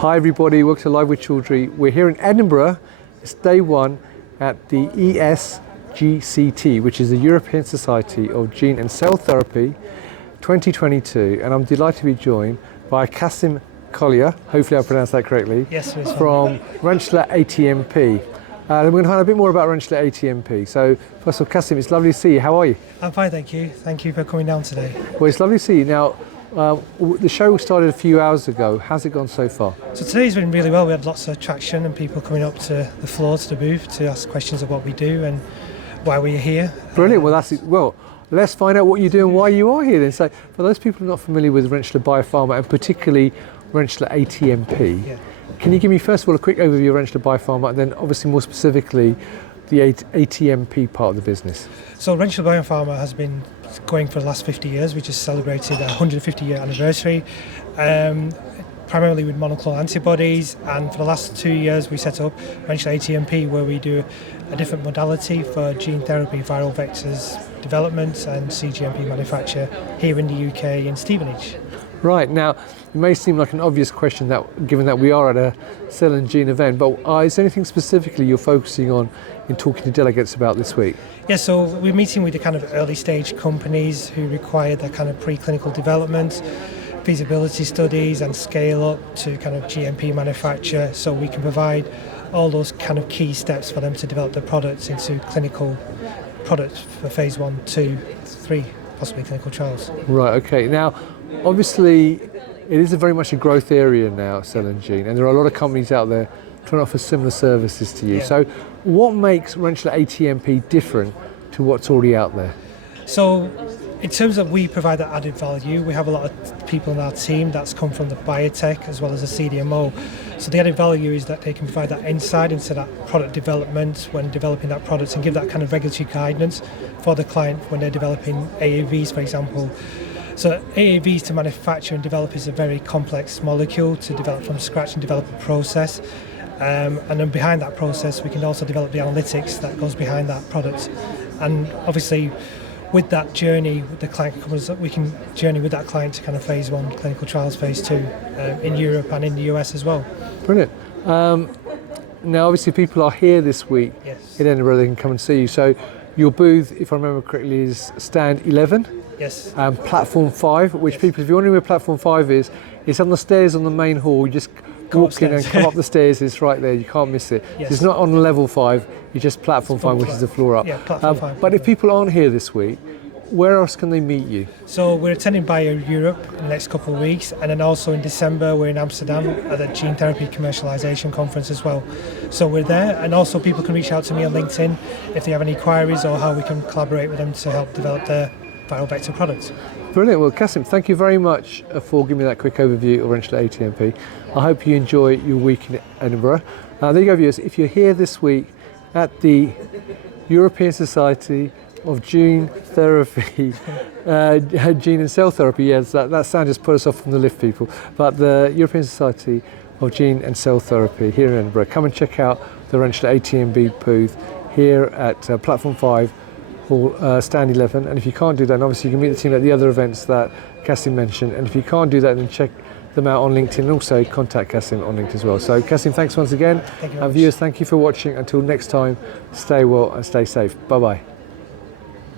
Hi everybody, welcome to Live with Chaudhry. We're here in Edinburgh. It's day one at the ESGCT, which is the European Society of Gene and Cell Therapy 2022, and I'm delighted to be joined by Kassim, hopefully I pronounced that correctly, yes, from Rentschler ATMP. We're going to find a bit more about Rentschler ATMP. So first of all, Kassim, it's lovely to see you. How are you? I'm fine, thank you. Thank you for coming down today. Well, it's lovely to see you. Now, the show started a few hours ago. How's it gone so far? So today's been really well. We had lots of traction and people coming up to the floor, to the booth, to ask questions of what we do and why we're here. Brilliant. Well, let's find out what you do and why you are here then. So for those people who are not familiar with Rentschler Biopharma and particularly Rentschler ATMP, can you give me first of all a quick overview of Rentschler Biopharma and then obviously more specifically the ATMP part of the business? So Rentschler Biopharma has been going for the last 50 years. We just celebrated a 150-year anniversary, primarily with monoclonal antibodies, and for the last 2 years we set up Rentschler ATMP, where we do a different modality for gene therapy, viral vectors development and CGMP manufacture here in the UK in Stevenage. Right, now it may seem like an obvious question, that given that we are at a cell and gene event, but is there anything specifically you're focusing on in talking to delegates about this week? Yeah, so we're meeting with the kind of early stage companies who require the kind of preclinical development, feasibility studies and scale up to kind of GMP manufacture, so we can provide all those kind of key steps for them to develop their products into clinical products for phase 1, 2, 3, possibly clinical trials. Right, okay. Now, obviously, it is very much a growth area now, cell and gene, and there are a lot of companies out there trying to offer similar services to you. Yeah. So what makes Rentschler ATMP different to what's already out there? So in terms of we provide that added value, we have a lot of people in our team that's come from the biotech as well as the CDMO. So the added value is that they can provide that insight into that product development when developing that product and give that kind of regulatory guidance for the client when they're developing AAVs, for example. So AAVs to manufacture and develop is a very complex molecule to develop from scratch and develop a process. And then behind that process, we can also develop the analytics that goes behind that product. And obviously, with that journey, the client we can journey with that client to kind of phase 1 clinical trials, phase 2 in Europe and in the US as well. Brilliant. Now, obviously, people are here this week in Edinburgh. They can come and see you. So your booth, if I remember correctly, is stand 11. Yes. Platform 5, which people, if you're wondering where platform 5 is, it's on the stairs on the main hall. You just walk in and come up the stairs. It's right there. You can't miss it. Yes. It's not on level 5. It's just platform 5, which is the floor up. Yeah, platform 5. But if people aren't here this week, where else can they meet you? So we're attending Bio Europe in the next couple of weeks, and then also in December we're in Amsterdam at the Gene Therapy Commercialization Conference as well. So we're there, and also people can reach out to me on LinkedIn if they have any queries or how we can collaborate with them to help develop their viral vector products. Brilliant. Well, Kassim, thank you very much for giving me that quick overview of Rentschler ATMP. I hope you enjoy your week in Edinburgh. There you go, viewers. If you're here this week at the European Society of Gene Therapy, Gene and Cell Therapy, yes, that sound just put us off from the lift, people. But the European Society of Gene and Cell Therapy here in Edinburgh. Come and check out the Rentschler ATMP booth here at Platform 5. Stand 11, and if you can't do that, and obviously you can meet the team at the other events that Kassim mentioned, and if you can't do that, then check them out on LinkedIn and also contact Kassim on LinkedIn as well. So Kassim, thanks once again. Thank you very much. Viewers, thank you for watching. Until next time, stay well and stay safe. Bye bye.